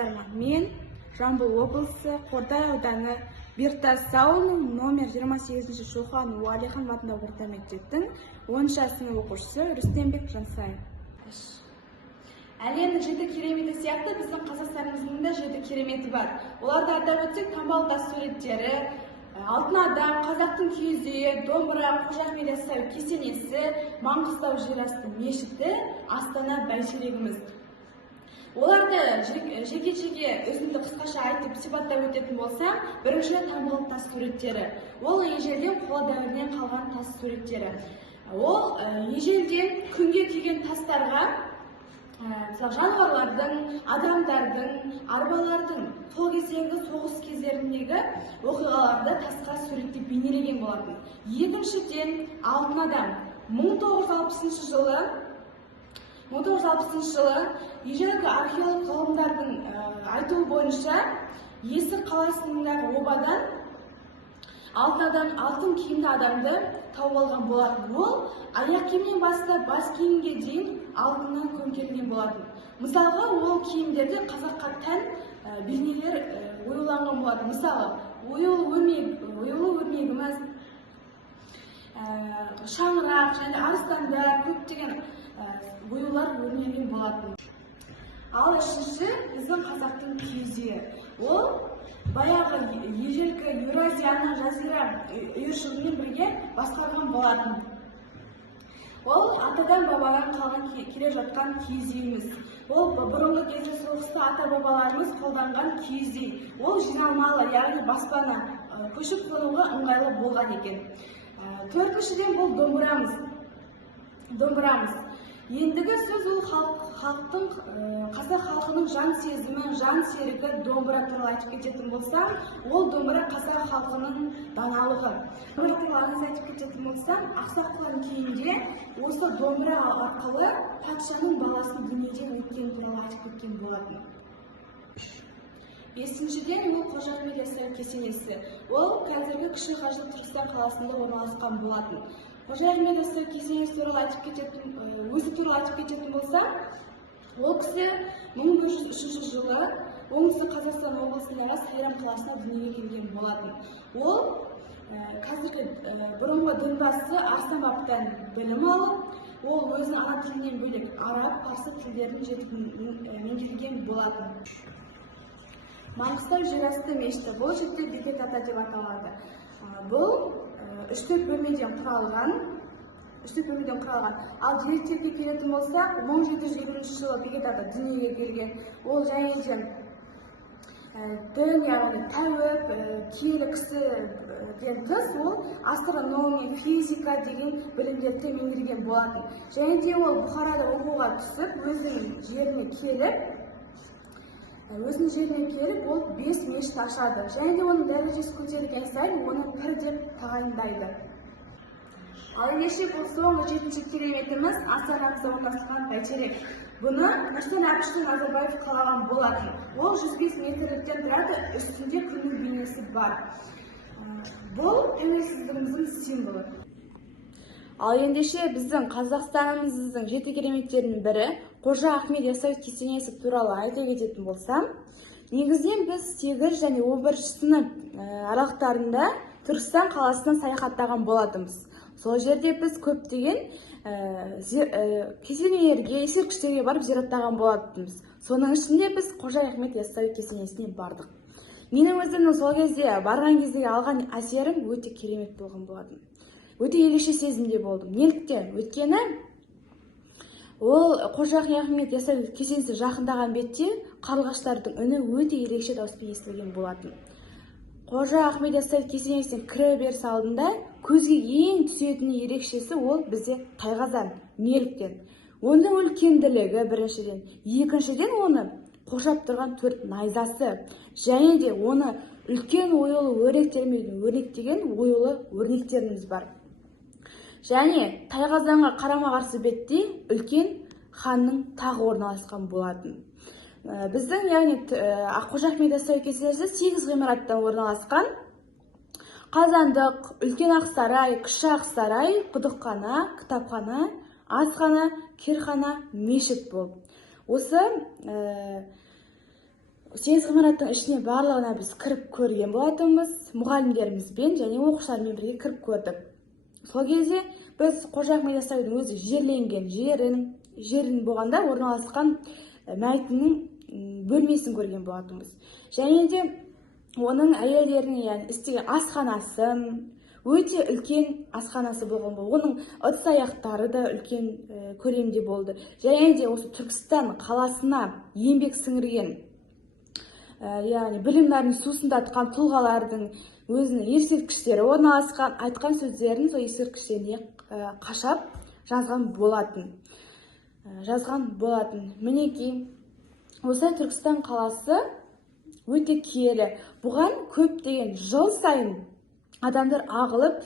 Саламатсыздар ма? Мен Жамбыл облысы Қордай ауданы Бертас ауылының номер 28-ші Шоқан Уәлихан атындағы орта мектептің 10-шы сынып оқушысы Рүстембек Жансаев. Әлемнің 7 кереметі сияқты біздің Қазақстанымыздың да 7 кереметі бар. Оларды атап өтсек, таңбалы тас суреттері, алтын адам, қазақтың киіз үйі, домбыра, Қожа Ахмет Яссауи кесенесі, Маңғыстау жерасты мешіті, Астана бәйтерегіміз. Оларды жеке-жеке өзімді қысқаша айтып сипаттап өтетін болсам, бірінші таңбалы тас суреттері. Ол ежелден қола дәуірінен қалған тас суреттері. Ол ежелден күнге күйген тастарға жануарлардың, адамдардың, арбалардың сол кездегі соғыс кездеріндегі оқиғаларды тасқа суреттеп бейнелеген болатын. Екіншіден, алтын адам 1960 жылы ежелгі археолог ғалымдардың айтуы бойынша Есір қаласындағы обадан алтын киімді адамды тауып алған болатын. Ол аяқ киімнен бастап бас киімге дейін алтыннан көмкерілген болатын. Мысалға, ол киімдерде қазаққа тән бейнелер оюланған болатын. Мысалы, оюлы өрмегіміз, шаңырақ және арыстандар көптеген оюлар өрнекленген болатын. Ал үшінші біздің қазақтың киіз үйі. Ол баяғы ежелгі Еуразияны жазира үйіршігімен бірге басқарған болатын. Ол атадан бабадан қалған келе жатқан киіз үйіміз. Ол бұрынғы кезде соғыста ата-бабаларымыз қолданған киіз үй. Ол жиналмалы, яғни баспана, көшіп қонуға ыңғайлы болған екен. Төртіншіден бұл домбырамыз. Ендігі сөз ол қазақ халқының жан сезімі, жан серігі домбыра туралы айтып кететін болсам, ол домбыра қазақ халқының даналығы. Домбыра туралы айтып кететін болсам, Ақсақ Құлан кейінге осы домбыра арқылы патшаның баласын дүниеден өткен туралы айтып кеткен болатын. Бесіншіден, ол Қожа Ахмет Яссауи кесенесі. Ол қазіргі Кіші Қажы Түркістан қаласында орналасқан болатын. Қожа Ахмет Яссауи кесенесі туралы өзі туралы айтып кететін болса, ол кісі 1903 жылы оңтүстік Қазақстан облысындағы Сайрам қаласына дүниеге келген болатын. Ол қазіргі бұрынғы дінбасы Арыстан бабадан білім алып, ол өзінің ана тілінен бөлек араб, парсы тілдерін жетік меңгерген болатын. Маңғыстау жерасты мешіті. Бұл жерде Бекет ата деп аталады. Бұл 3-4 бөлмеден құралған. Ал деректерге келетін болсақ, 1720 жылы Бекет ата дүниеге келген. Ол жәнеден дін, яғни тәуіп, киелі кісіден тыс, ол астрономия, физика деген білімдерді меңгерген болатын. Және де ол Бұхарада оқуға түсіп, өзінің жеріне келіп, ол 5 мешіт ашады. Және де оның дәрежесі көтерілген сайын оны пір деп тағайындайды. Ал ендеше бұл соңғы 7-ші кереметіміз Астанамызда орналасқан бәйтерек. Бұны Нұрсұлтан Әбішұлы Назарбаев қалаған болатын. Ол 105 метрліктен тұрады, үстінде күннің бейнесі бар. Бұл тәуелсіздігіміздің символы. Ал ендеше біздің Қазақстанымыздың 7 кереметтерінің бірі Қожа Ахмет Яссауи кесенесі туралы айта кететін болсам, негізінен біз 8 және 11 сынып аралықтарында Түркістан қаласына саяхаттаған болатынбыз. Сол жерде біз көптеген кесенелерге, ескерткіштерге барып зираттаған болатынбыз. Соның ішінде біз Қожа Ахмет Яссауи кесенесіне бардық. Менің өзімнің сол кезде барған кездегі алған әсерім өте керемет болған болатын. Өте ерекше сезімде болдым. Неліктен? Өйткені ол Қожа Ахмет Яссауи кесенесі жақындаған бетте қарлығаштардың үні өте ерекше дауыспен естілген болатын. Қожа Ахмет Яссауи кесенесінің кіре беріс алдында көзге ең түсетін ерекшесі ол бізде тайқазан. Неліктен? Оның үлкенділігі біріншіден, екіншіден оны қоршап тұрған 4 найзасы, және де оны үлкен оюлы өрнектермен өрнектеген оюлы өрнектеріміз бар. Және тайқазанға қарама-қарсы бетте үлкен ханның тағы орналасқан болатын. Біздің, яғни Қожа Ахмет Яссауи кесенесі 8 ғимараттан орналасқан. Қазандық, үлкен ақсарай, кіші ақсарай, құдықхана, кітапхана, асхана, керхана, мешіт болып. Осы сегіз ғимараттың ішіне барлығына біз кіріп көрген болатынбыз, мұғалімдерімізбен және оқушылармен бірге кіріп көрдік. Сол кезде біз Қожа Ахмет Яссауидің өзі жерленген жерін болғанда орналасқан мәйітінің бөлмесін көрген болатынбыз. Және де оның әйелдерінің яғни істеген асханасын, өте үлкен асханасы болған болды. Оның ыдыс аяқтары да үлкен көлемде болды. Және де осы Түркістан қаласына еңбек сіңірген, яғни білім нәрін сусындатқан тұлғалардың өзінің ескерткіштері орналасқан, айтқан сөздерін сол ескерткіштеріне қашап жазған болатын. Мінекей, осы Түркістан қаласы өте киелі. Бұған көптеген жыл сайын адамдар ағылып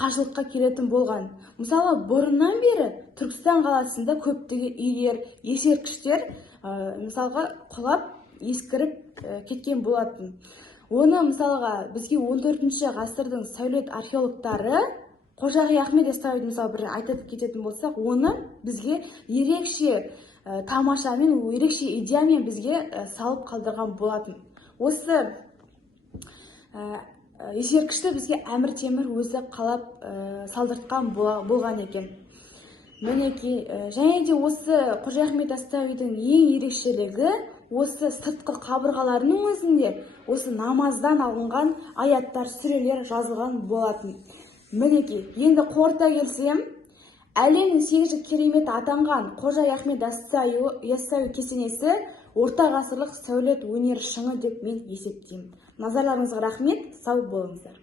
қажылыққа келетін болған. Мысалы, бұрыннан бері Түркістан қаласында көптеген үйлер, ескерткіштер мысалға құлап, ескіріп кеткен болатын. Оны мысалға бізге 14 ғасырдың сәулет археологтары Қожа Ахмет Яссауиді мысалы бір айтып кететін болсақ, оны бізге ерекше тамашамен, ерекше идеямен бізге салып қалдырған болатын. Осы ескерткішті бізге Әмір Темір өзі қалап салдыртқан болған екен. Мінекей, және де осы Қожа Ахмет Яссауидің ең ерекшелігі осы сыртқы қабырғаларының өзінде осы намаздан алынған аяттар, сүрелер жазылған болатын. Мінекей, енді қорыта келсем, әлемнің 8 кереметі атанған Қожа Ахмет Яссауи кесенесі орта ғасырлық сәулет өнер шыңы деп мен есептеймін. Назарларыңызға рахмет, сау болыңыздар.